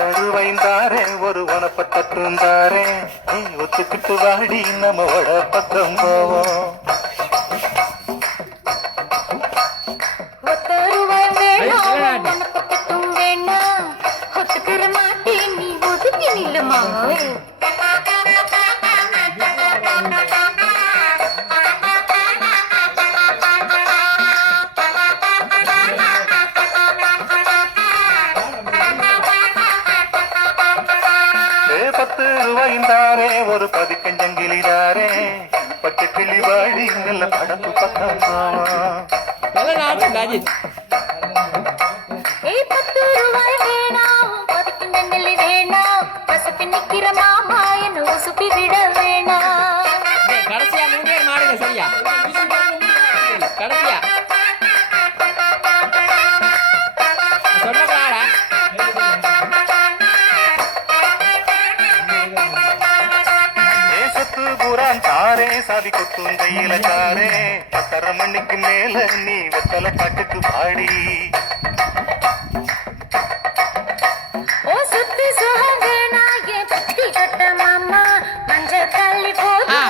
தருவைந்தாரே ஒரு உனப்பட்ட தந்தாரே ஒத்துக்கிட்டு வாடி நம்மோட பக்கம் போவோம். ஒத்துக்கிற மாட்டேன் நீ ஒதுக்கி நில்லுமா ஏ பத்து ரூபாய்ந்தாரே ஒரு பதிக்கஞ்சங்கிலி தாரே பச்சை கிளி வாடி நல்ல படப்பு பக்கம் போவோம் நல்ல பாட்டுக்கு பாடி ஓ சுத்தி சுகம் வேணா என் புத்தி கட்ட மாமா. மஞ்ச தள்ளி போதும்